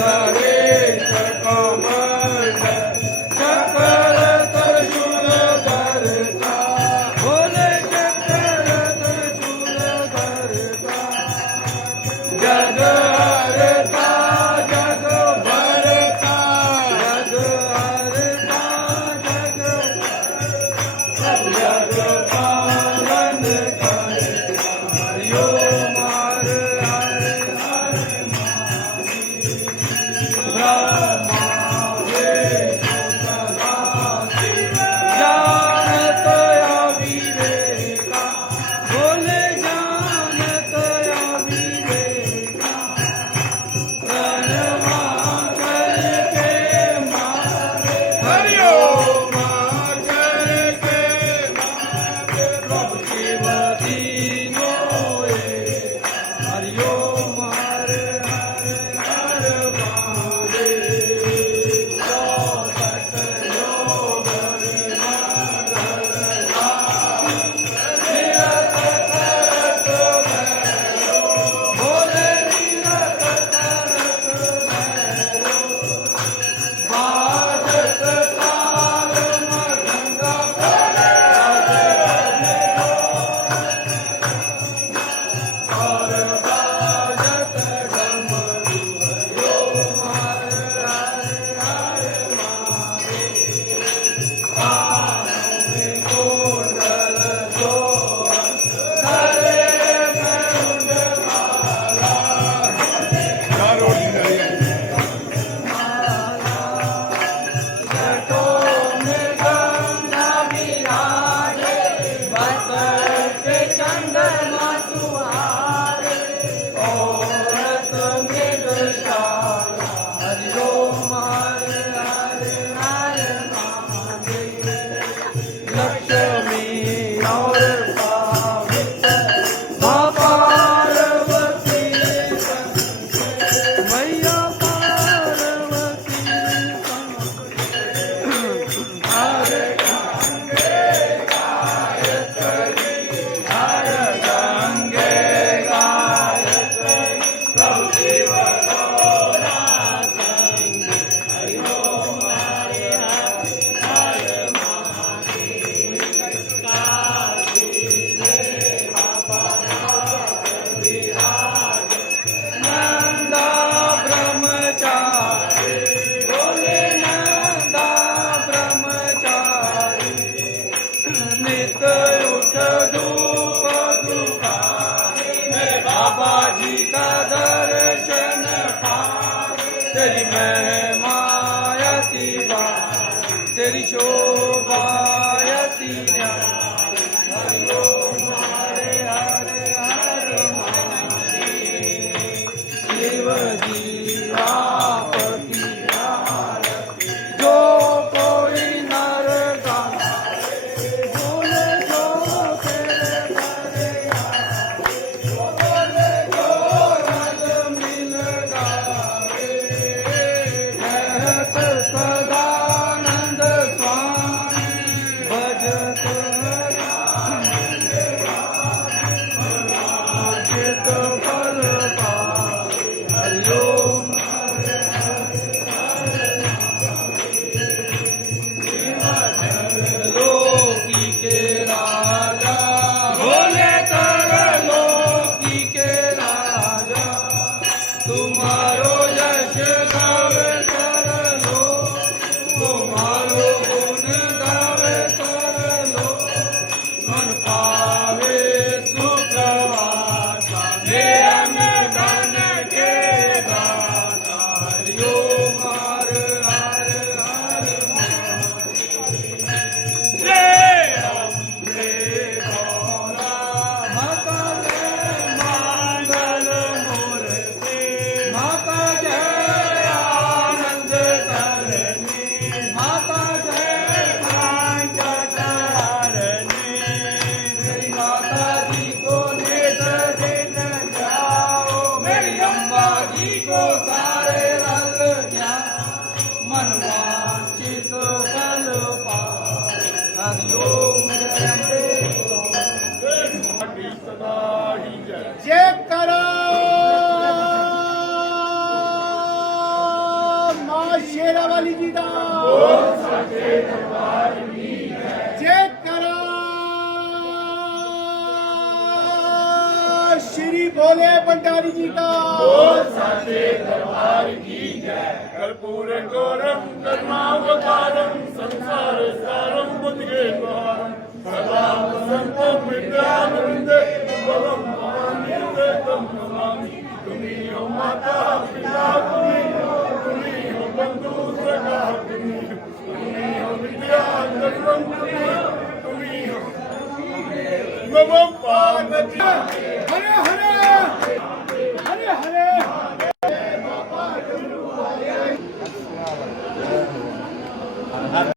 नरेश कमल चक्र त्रिशूल धरता भोले चक्र त्रिशूल धरता जग हरता जग भरता जग हरता जग जग पावन हरिओ मार हरे हरे ब्रह्मा विष्णु जानत अविवेका बोले जानत अविवेका प्रणवा करके मारे हरिओ करके मारे प्रभु शिव दीनोए हरिओ हरे हरे हर महादेव सत योग भोले निरत करत भैरो बाजत ताल मृदंग और बाजत डमरू हरिओ हरे हरे हरे कानों में कुंडल सोहर गले में मुंडमाला जटों में गंगा विराजे बतर पे चंद्रमा सुहारे औरत मृगशाला हरिओ हरे हरे हरे महादेव लक्ष्मी और सावित्री माँ पार्वती मैया पार्वती हरे गंगे गायत्री हरे गंगे गायत्री प्रभु शिव गौरा संगी हरिओ हरे हरे हरे महादेव काशी में बाबा विराज नंदा ब्रह्मचारी बोले नंदा ब्रह्मचारी नित उठ धूप दुखारी मैं बाबा जी का दर्शन पाए तेरी महिमायति बारी तेरी शोभायति न्यारी हरिओ हरे हरे हर महादेव शिव जीवापति आरती जो कोई नर गाए बोले जो तेरे करे बोले जो रज मिल गावे कहत सदानंद स्वामी भजत चित फल पाए हरिओ शेरावाली जी दा जयकारा श्री भोले भंडारी जी का कर्पूर गौरम करुणावतारम संसार सारम बुद्धिद्वारम सदा वसंतम विद्यानंदे भवम निर्वेदम नमामि तुम्ही हो माता पिता तुम्ही हो बंधु सखा तुम्ही हो विद्या धर्मम तुम्ही हो नमो पार्वती हरे हरे